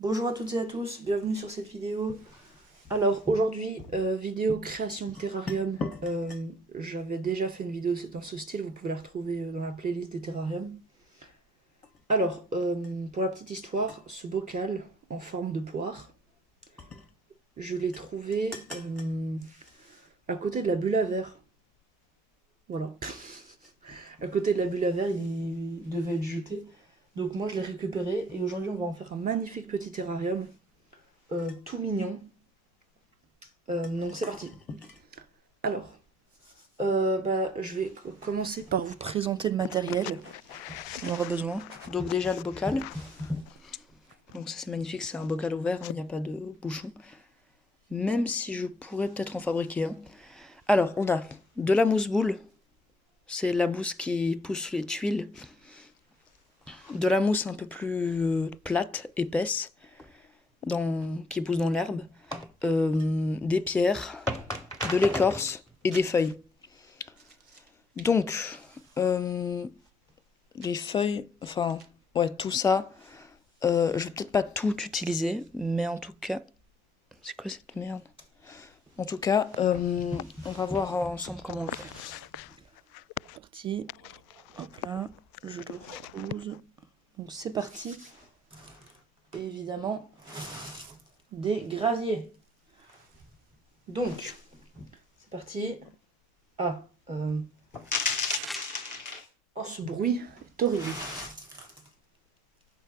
Bonjour à toutes et à tous, bienvenue sur cette vidéo. Alors aujourd'hui, vidéo création de terrarium. J'avais déjà fait une vidéo dans ce style, vous pouvez la retrouver dans la playlist des terrariums. Alors, pour la petite histoire, ce bocal en forme de poire, je l'ai trouvé à côté de la bulle à verre. Voilà. À côté de la bulle à verre, il devait être jeté. Donc moi je l'ai récupéré et aujourd'hui on va en faire un magnifique petit terrarium, tout mignon. Donc c'est parti. Alors, je vais commencer par vous présenter le matériel qu'on aura besoin. Donc déjà le bocal. Donc ça c'est magnifique, c'est un bocal ouvert, il n'y a pas de bouchon. Même si je pourrais peut-être en fabriquer un. Alors on a de la mousse boule, c'est la mousse qui pousse sous les tuiles. De la mousse un peu plus plate, épaisse, qui pousse dans l'herbe. Des pierres, de l'écorce et des feuilles. Donc, les feuilles, enfin, ouais, tout ça, je vais peut-être pas tout utiliser, mais en tout cas, c'est quoi cette merde? En tout cas, on va voir ensemble comment on le fait. C'est parti, hop là, je le repose. Donc c'est parti. Et évidemment, des graviers. Donc, c'est parti. Ah, oh ce bruit est horrible.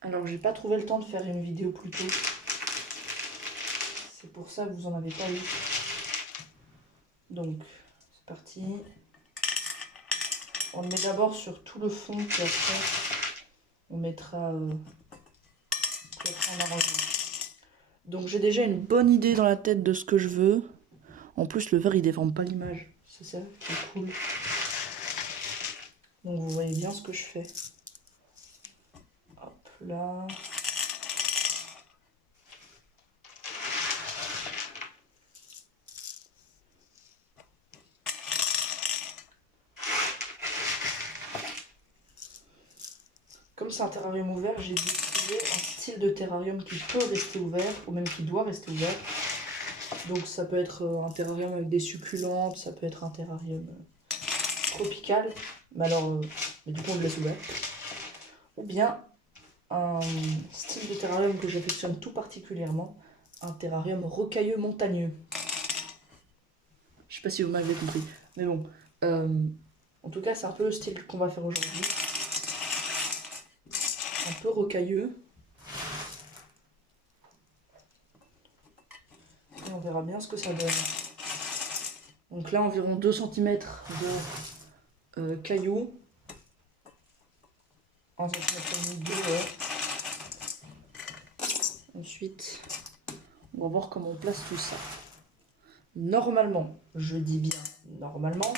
Alors j'ai pas trouvé le temps de faire une vidéo plus tôt. C'est pour ça que vous en avez pas eu. Donc, c'est parti. On le met d'abord sur tout le fond, puis après, on mettra en arrangement. Donc, j'ai déjà une bonne idée dans la tête de ce que je veux. En plus, le verre, il déforme pas l'image. C'est ça qui est cool. Donc, vous voyez bien ce que je fais. Hop là. Comme c'est un terrarium ouvert, j'ai dû trouver un style de terrarium qui peut rester ouvert, ou même qui doit rester ouvert. Donc ça peut être un terrarium avec des succulentes, ça peut être un terrarium tropical, mais alors, mais du coup on le laisse ouvert. Ou bien un style de terrarium que j'affectionne tout particulièrement, un terrarium rocailleux montagneux. Je sais pas si vous m'avez compris, mais bon. En tout cas, c'est un peu le style qu'on va faire aujourd'hui. Un peu rocailleux. Et on verra bien ce que ça donne. Donc là, environ 2 cm de cailloux. 1 cm de ouais. Ensuite, on va voir comment on place tout ça. Normalement, je dis bien normalement,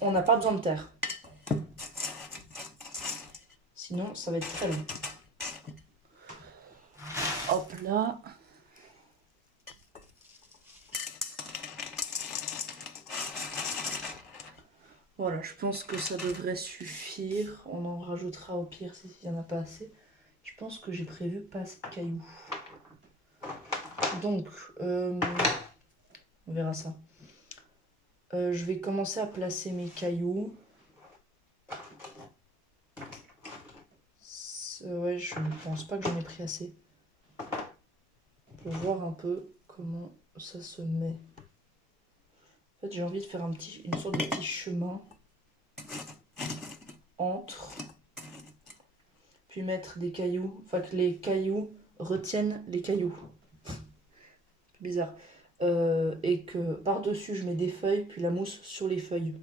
on n'a pas besoin de terre. Sinon, ça va être très long. Hop là. Voilà, je pense que ça devrait suffire. On en rajoutera au pire s'il n'y en a pas assez. Je pense que j'ai prévu pas assez de cailloux. Donc, on verra ça. Je vais commencer à placer mes cailloux. Ouais, je ne pense pas que j'en ai pris assez. Pour voir un peu comment ça se met. En fait, j'ai envie de faire une sorte de petit chemin entre, puis mettre des cailloux, enfin que les cailloux retiennent les cailloux. Bizarre. Et que par-dessus, je mets des feuilles, puis la mousse sur les feuilles.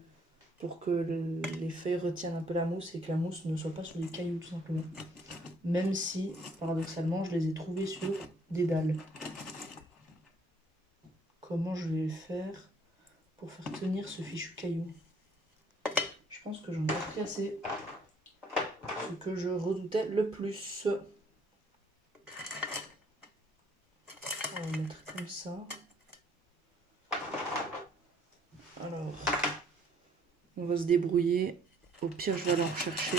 Pour que les feuilles retiennent un peu la mousse et que la mousse ne soit pas sur les cailloux, tout simplement. Même si, paradoxalement, je les ai trouvés sur des dalles. Comment je vais faire pour faire tenir ce fichu caillou? Je pense que j'en ai pas pris assez. Ce que je redoutais le plus. On va mettre comme ça. Alors, on va se débrouiller. Au pire, je vais aller en chercher.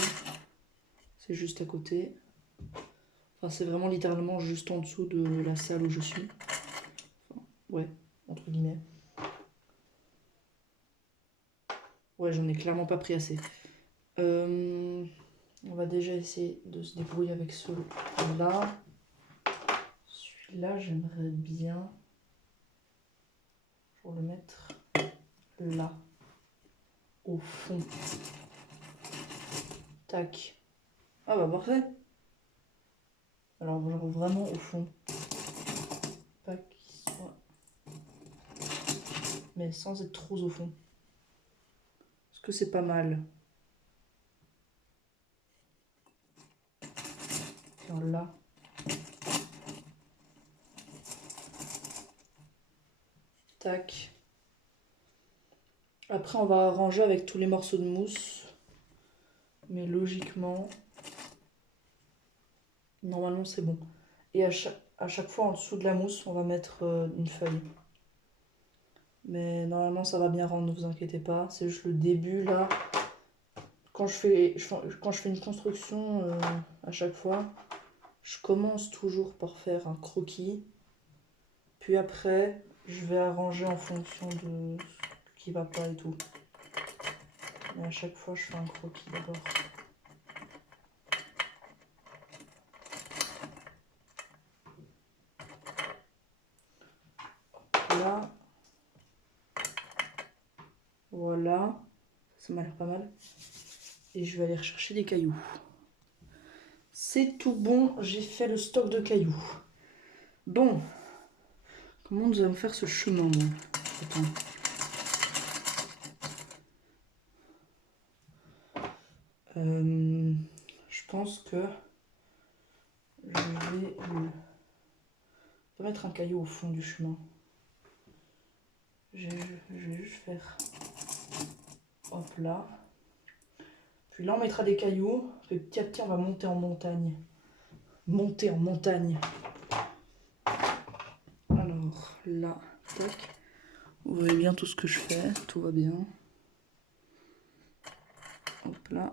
C'est juste à côté. Enfin, c'est vraiment littéralement juste en dessous de la salle où je suis. Enfin, ouais, entre guillemets. Ouais, j'en ai clairement pas pris assez. On va déjà essayer de se débrouiller avec celui-là. Celui-là, j'aimerais bien pour le mettre là, au fond. Tac. Ah bah parfait. Alors genre vraiment au fond. Pas qu'il soit... Mais sans être trop au fond. Est-ce que c'est pas mal? Tiens là. Tac. Après on va arranger avec tous les morceaux de mousse. Mais logiquement, normalement c'est bon. Et à chaque fois en dessous de la mousse, on va mettre une feuille. Mais normalement ça va bien rendre, ne vous inquiétez pas. C'est juste le début là. Quand je fais une construction à chaque fois, je commence toujours par faire un croquis. Puis après, je vais arranger en fonction de ce qui va pas et tout. Mais à chaque fois, je fais un croquis d'abord. Là. Voilà. Ça m'a l'air pas mal. Et je vais aller rechercher des cailloux. C'est tout bon, j'ai fait le stock de cailloux. Bon. Comment nous allons faire ce chemin, moi? Attends. Je pense que je vais mettre un caillou au fond du chemin. Je vais juste faire hop là. Puis là on mettra des cailloux. Puis petit à petit on va monter en montagne. Monter en montagne. Alors là, tac. Vous voyez bien tout ce que je fais. Tout va bien. Hop là.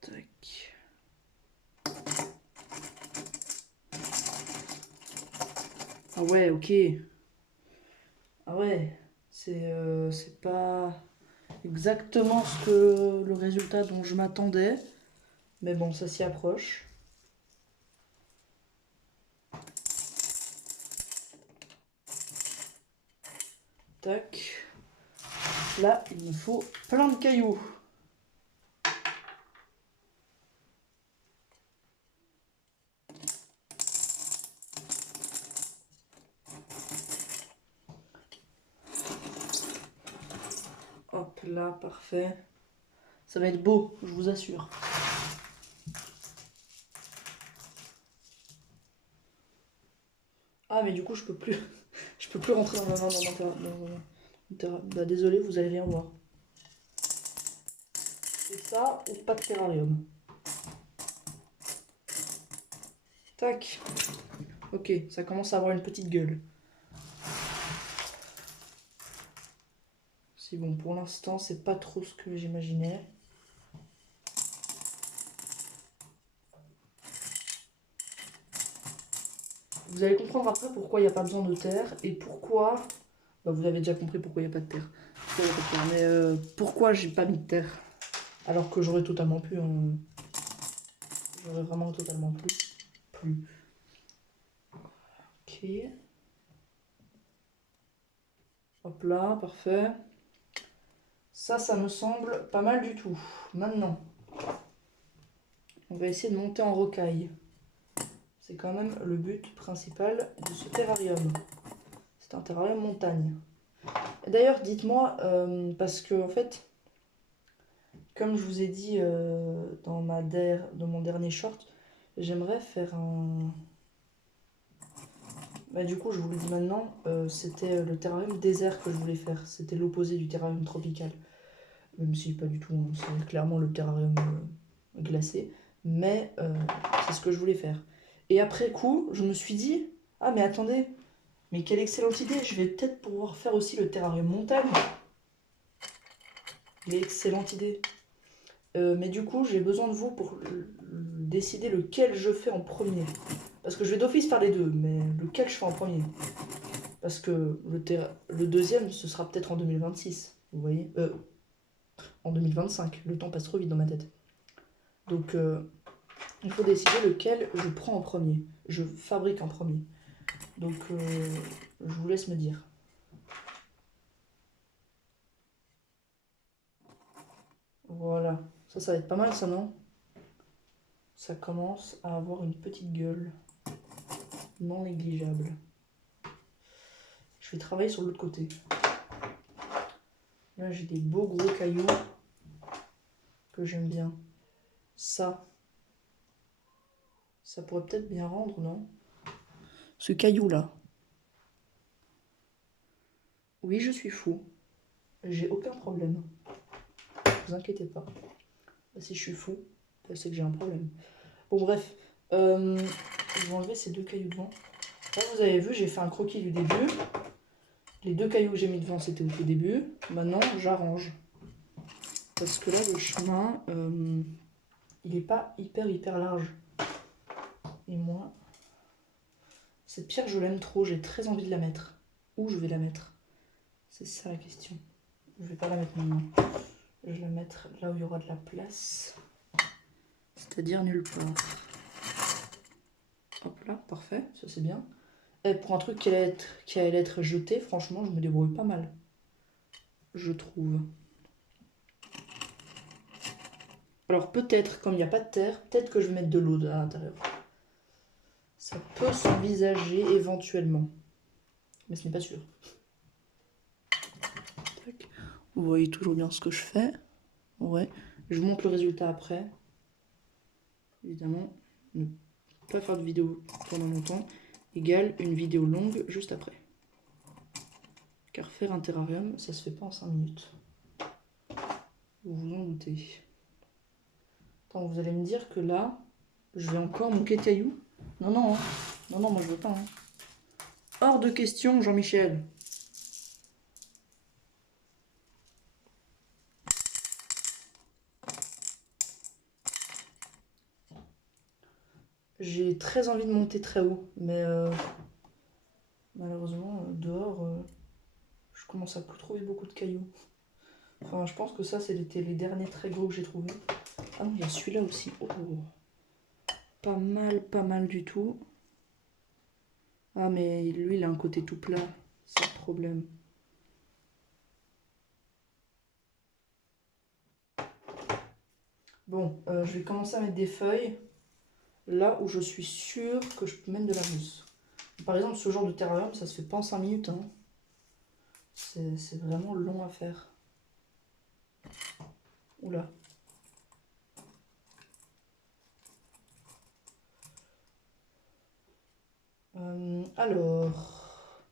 Tac. Ah ouais, ok. Ah ouais, c'est pas exactement le résultat dont je m'attendais. Mais bon, ça s'y approche. Tac. Là, il me faut plein de cailloux. Hop là, parfait. Ça va être beau, je vous assure. Ah mais du coup je peux plus je peux plus rentrer dans mon terrain. Bah désolé, vous allez rien voir. C'est ça ou pas de terrarium. Tac. Ok, ça commence à avoir une petite gueule. C'est bon, pour l'instant c'est pas trop ce que j'imaginais. Vous allez comprendre après pourquoi il n'y a pas besoin de terre et pourquoi... Bah, vous avez déjà compris pourquoi il n'y a pas de terre. Mais pourquoi j'ai pas mis de terre alors que j'aurais totalement pu. J'aurais vraiment totalement plu. Ok. Hop là, parfait. Ça me semble pas mal du tout. Maintenant, on va essayer de monter en rocaille. C'est quand même le but principal de ce terrarium. C'est un terrarium montagne. D'ailleurs, dites-moi, parce que en fait, comme je vous ai dit dans mon dernier short, j'aimerais faire un... Bah, du coup, je vous le dis maintenant, c'était le terrarium désert que je voulais faire. C'était l'opposé du terrarium tropical. Même si pas du tout, hein, c'est clairement le terrarium glacé. Mais c'est ce que je voulais faire. Et après coup, je me suis dit, Ah, mais attendez. Mais quelle excellente idée. Je vais peut-être pouvoir faire aussi le terrarium montagne. Excellente idée. Mais du coup, j'ai besoin de vous pour décider lequel je fais en premier. Parce que je vais d'office faire les deux, mais lequel je fais en premier. Parce que le deuxième, ce sera peut-être en 2026, vous voyez, en 2025, le temps passe trop vite dans ma tête. Donc, il faut décider lequel je prends en premier, je fabrique en premier. Donc, je vous laisse me dire. Voilà, ça va être pas mal ça, non? Ça commence à avoir une petite gueule, non négligeable. Je vais travailler sur l'autre côté. Là, j'ai des beaux gros cailloux que j'aime bien. Ça pourrait peut-être bien rendre, non? Ce caillou-là. Oui, je suis fou. J'ai aucun problème. Ne vous inquiétez pas. Si je suis fou, c'est que j'ai un problème. Bon, bref. Je vais enlever ces deux cailloux devant. Là, vous avez vu, j'ai fait un croquis du début. Les deux cailloux que j'ai mis devant, c'était au tout début. Maintenant, j'arrange. Parce que là, le chemin, il n'est pas hyper large. Et moi, cette pierre, je l'aime trop. J'ai très envie de la mettre. Où je vais la mettre? C'est ça la question. Je vais pas la mettre maintenant. Je vais la mettre là où il y aura de la place. C'est-à-dire nulle part. Hop là, parfait, ça c'est bien. Et pour un truc qui allait être jeté, franchement, je me débrouille pas mal. Je trouve. Alors peut-être, comme il n'y a pas de terre, peut-être que je vais mettre de l'eau à l'intérieur. Ça peut s'envisager éventuellement. Mais ce n'est pas sûr. Tac. Vous voyez toujours bien ce que je fais. Ouais. Je vous montre le résultat après. Évidemment, ne pas faire de vidéo pendant longtemps égale une vidéo longue juste après. Car faire un terrarium, ça se fait pas en 5 minutes. Vous vous en doutez. Attends, vous allez me dire que là, je vais encore manquer de cailloux? Non, non, hein. Non, non, moi je veux pas. Hein. Hors de question, Jean-Michel. J'ai très envie de monter très haut, mais malheureusement, dehors, je commence à plus trouver beaucoup de cailloux. Enfin, je pense que ça, c'était les derniers très gros que j'ai trouvés. Ah non, il y a celui-là aussi. Oh, pas mal du tout. Ah, mais lui, il a un côté tout plat. C'est le problème. Bon, je vais commencer à mettre des feuilles là où je suis sûre que je peux mettre de la mousse. Par exemple, ce genre de terrarium, ça se fait pas en 5 minutes. Hein. C'est vraiment long à faire. Oula. Alors,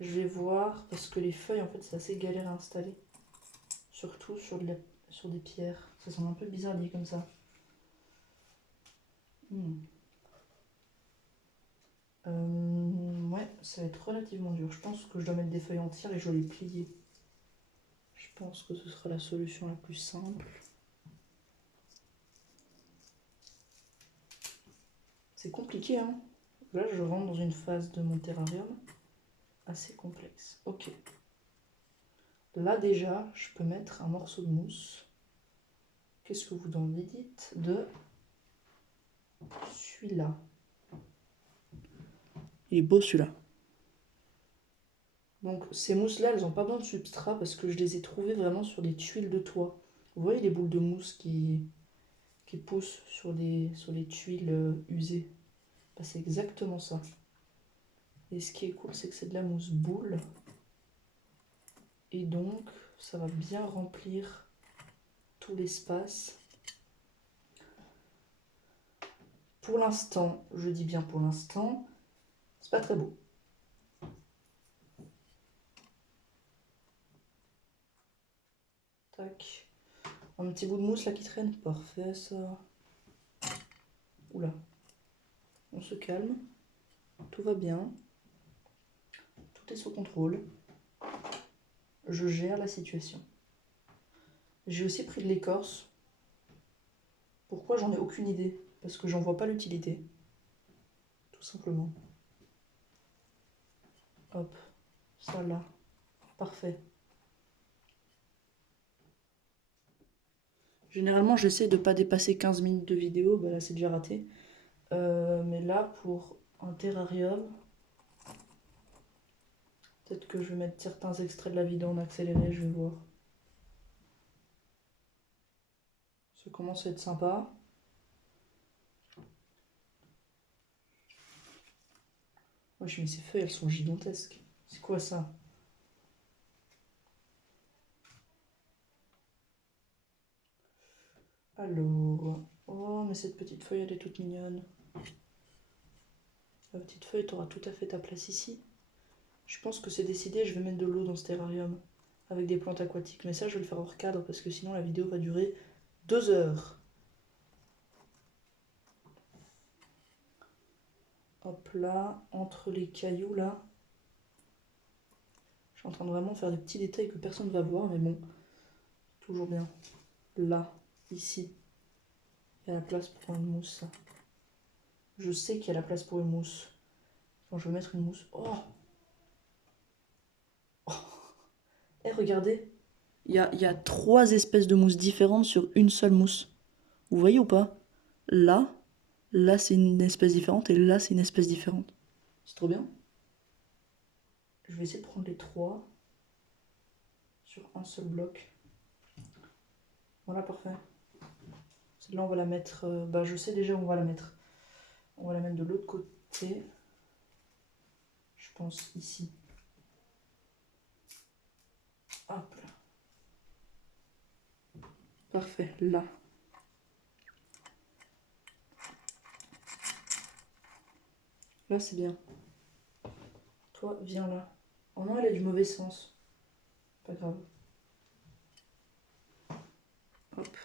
je vais voir, parce que les feuilles, en fait, c'est assez galère à installer. Surtout sur des pierres. Ça semble un peu bizarre dit comme ça. Ouais, ça va être relativement dur. Je pense que je dois mettre des feuilles entières et je dois les plier. Je pense que ce sera la solution la plus simple. C'est compliqué, hein. Là, je rentre dans une phase de mon terrarium assez complexe. Ok. Là, déjà, je peux mettre un morceau de mousse. Qu'est-ce que vous en dites de celui-là? Il est beau, celui-là. Donc, ces mousses-là, elles n'ont pas besoin de substrat parce que je les ai trouvées vraiment sur des tuiles de toit. Vous voyez les boules de mousse qui poussent sur les tuiles usées? Bah, c'est exactement ça. Et ce qui est cool, c'est que c'est de la mousse boule. Et donc, ça va bien remplir tout l'espace. Pour l'instant, je dis bien pour l'instant, c'est pas très beau. Tac. Un petit bout de mousse là qui traîne. Parfait ça. Oula. On se calme. Tout va bien. Tout est sous contrôle. Je gère la situation. J'ai aussi pris de l'écorce. Pourquoi? J'en ai aucune idée. Parce que j'en vois pas l'utilité. Tout simplement. Hop. Ça là. Parfait. Généralement, j'essaie de pas dépasser 15 minutes de vidéo. Bah là, c'est déjà raté. Mais là, pour un terrarium, peut-être que je vais mettre certains extraits de la vidéo en accéléré, je vais voir. Ça commence à être sympa. Wesh, mais ces feuilles, elles sont gigantesques. C'est quoi ça? Alors... Oh, mais cette petite feuille, elle est toute mignonne. La petite feuille, t'auras tout à fait ta place ici. Je pense que c'est décidé, je vais mettre de l'eau dans ce terrarium. Avec des plantes aquatiques. Mais ça, je vais le faire hors cadre, parce que sinon, la vidéo va durer 2 heures. Hop là, entre les cailloux, là. Je suis en train de vraiment faire des petits détails que personne ne va voir, mais bon, toujours bien. Là, ici, il y a la place pour une mousse. Je sais qu'il y a la place pour une mousse. Quand je vais mettre une mousse... Oh, oh. Eh, regardez, il y a 3 espèces de mousses différentes sur une seule mousse. Vous voyez ou pas? Là, là c'est une espèce différente et là c'est une espèce différente. C'est trop bien. Je vais essayer de prendre les 3 sur un seul bloc. Voilà, parfait. Celle-là, on va la mettre... bah, je sais déjà où on va la mettre. On va la mettre de l'autre côté. Je pense ici. Hop là. Parfait, là. Là, c'est bien. Toi, viens là. Oh non, elle a du mauvais sens. Pas grave. Hop.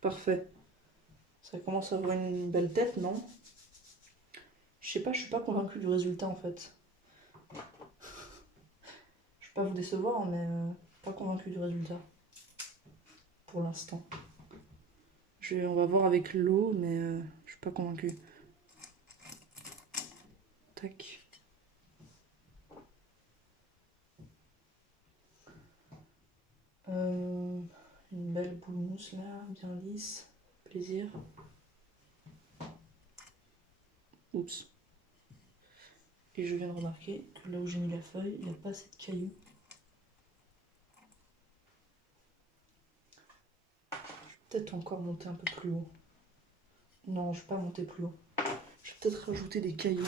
Parfait. Ça commence à avoir une belle tête, non? Je sais pas, je suis pas convaincue du résultat en fait. Je vais pas vous décevoir, mais pas convaincue du résultat. Pour l'instant. On va voir avec l'eau, mais je suis pas convaincue. Tac. Une belle boule mousse là, bien lisse. Plaisir. Oups. Et je viens de remarquer que là où j'ai mis la feuille, il n'y a pas assez de cailloux. Je vais peut-être encore monter un peu plus haut. Non, je ne vais pas monter plus haut. Je vais peut-être rajouter des cailloux.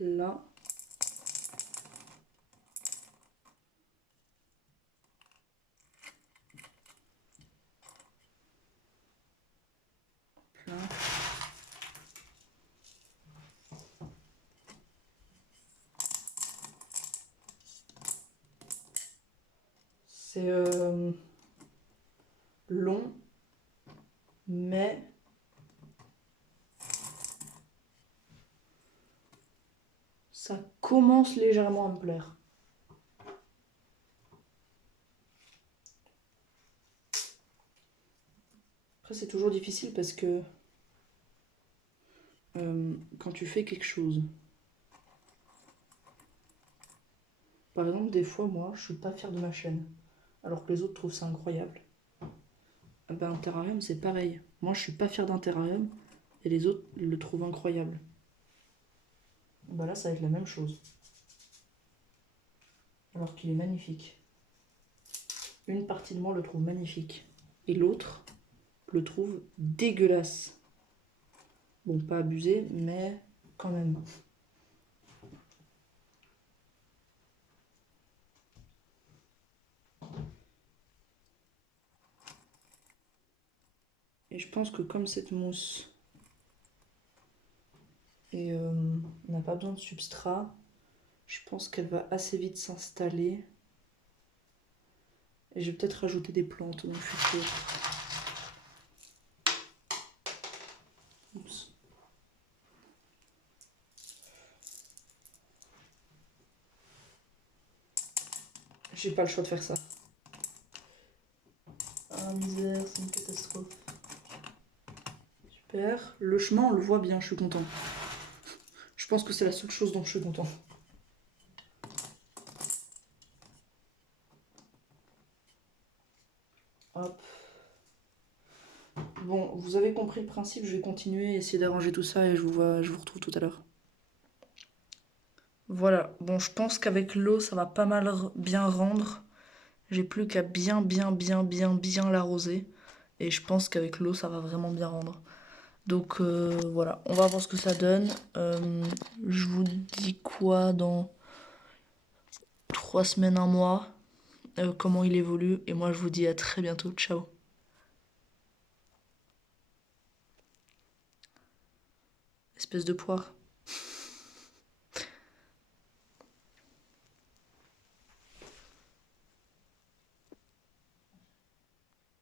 Là. Là. C'est long, mais ça commence légèrement à me plaire. Après, c'est toujours difficile parce que quand tu fais quelque chose, par exemple, des fois, moi, je suis pas fière de ma chaîne, alors que les autres trouvent ça incroyable. Ben, un terrarium, c'est pareil. Moi, je suis pas fière d'un terrarium et les autres le trouvent incroyable. Ben là, ça va être la même chose. Alors qu'il est magnifique. Une partie de moi le trouve magnifique et l'autre le trouve dégueulasse. Bon, pas abusé, mais quand même. Et je pense que comme cette mousse et n'a pas besoin de substrat, je pense qu'elle va assez vite s'installer. Et je vais peut-être rajouter des plantes dans le futur. Oups. J'ai pas le choix de faire ça. Ah misère, c'est une catastrophe. Super. Le chemin, on le voit bien, je suis content. Je pense que c'est la seule chose dont je suis content. Hop. Bon, vous avez compris le principe, je vais continuer, essayer d'arranger tout ça et je vous retrouve tout à l'heure. Voilà, bon, je pense qu'avec l'eau, ça va pas mal bien rendre. J'ai plus qu'à bien l'arroser. Et je pense qu'avec l'eau, ça va vraiment bien rendre. Donc voilà, on va voir ce que ça donne. Je vous dis quoi dans 3 semaines, un mois, comment il évolue. Et moi, je vous dis à très bientôt. Ciao. Espèce de poire.